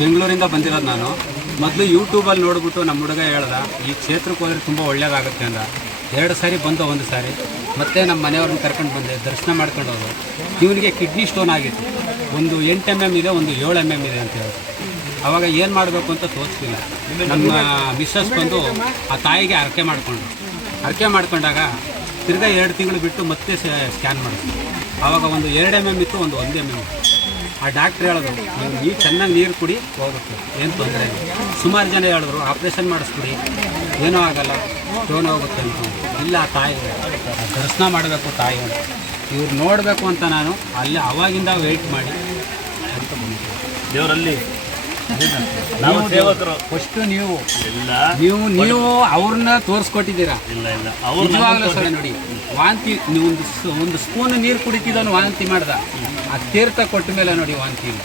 ಬೆಂಗಳೂರಿಂದ ಬಂದಿರೋದು ನಾನು. ಮೊದಲು ಯೂಟ್ಯೂಬಲ್ಲಿ ನೋಡಿಬಿಟ್ಟು ನಮ್ಮ ಹುಡುಗ ಹೇಳ್ದ ಈ ಕ್ಷೇತ್ರಕ್ಕೆ ಹೋದರೆ ತುಂಬ ಒಳ್ಳೆಯದಾಗುತ್ತೆ ಅಂದ. 2 ಸಾರಿ ಬಂದು, 1 ಸಾರಿ ಮತ್ತೆ ನಮ್ಮ ಮನೆಯವ್ರನ್ನ ಕರ್ಕೊಂಡು ಬಂದೆ, ದರ್ಶನ ಮಾಡ್ಕೊಂಡು ಹೋದ್ರು. ಇವನಿಗೆ ಕಿಡ್ನಿ ಸ್ಟೋನ್ ಆಗಿತ್ತು. ಒಂದು 8 mm ಇದೆ, ಒಂದು 7 mm ಇದೆ ಅಂತ ಹೇಳಿದ್ರು. ಆವಾಗ ಏನು ಮಾಡಬೇಕು ಅಂತ ತೋರಿಸ್ತಿಲ್ಲ. ನಮ್ಮ ಮಿಸ್ಸಸ್ ಬಂದು ಆ ತಾಯಿಗೆ ಹರಕೆ ಮಾಡ್ಕೊಂಡಾಗ ತಿರ್ಗಾ 2 ತಿಂಗಳು ಬಿಟ್ಟು ಮತ್ತೆ ಸ್ಕ್ಯಾನ್ ಮಾಡಿದ್ರು. ಆವಾಗ ಒಂದು 2 mm ಇತ್ತು, ಒಂದು 1 mm. ಆ ಡಾಕ್ಟ್ರ್ ಹೇಳಿದ್ರು ನೀವು ಚೆನ್ನಾಗಿ ನೀರು ಕುಡಿ ಹೋಗುತ್ತೆ, ಏನು ತೊಂದರೆ ಇಲ್ಲ. ಸುಮಾರು ಜನ ಹೇಳಿದ್ರು ಆಪ್ರೇಷನ್ ಮಾಡಿಸ್ಬಿಡಿ, ಏನೂ ಆಗಲ್ಲ, ಸ್ಟೋನ್ ಹೋಗುತ್ತೆ ಅಂತ. ಇಲ್ಲ, ತಾಯಿಗೆ ದರ್ಶನ ಮಾಡಬೇಕು, ತಾಯಿ ಇವ್ರು ನೋಡಬೇಕು ಅಂತ ನಾನು ಅಲ್ಲಿ ಅವಾಗಿಂದ ವೆಯ್ಟ್ ಮಾಡಿ ಅಂತ ಬಂದಿದ್ದೆ. ದೇವರಲ್ಲಿ ನಾವು ಸೇವಕರು ಫಸ್ಟು ನೀವು ಅವ್ರನ್ನ ತೋರಿಸ್ಕೊಟ್ಟಿದ್ದೀರಾ. ನಿಜವಾಗ್ಲೂ ಸರ್ ನೋಡಿ, ವಾಂತಿ ನೀವು ಒಂದು ಸ್ಪೂನ್ ನೀರು ಕುಡಿತಿದ್ದವನು ವಾಂತಿ ಮಾಡ್ದ, ಆ ತೀರ್ಥ ಕೊಟ್ಟ ಮೇಲೆ ನೋಡಿ ವಾಂತಿ ಇಲ್ಲ.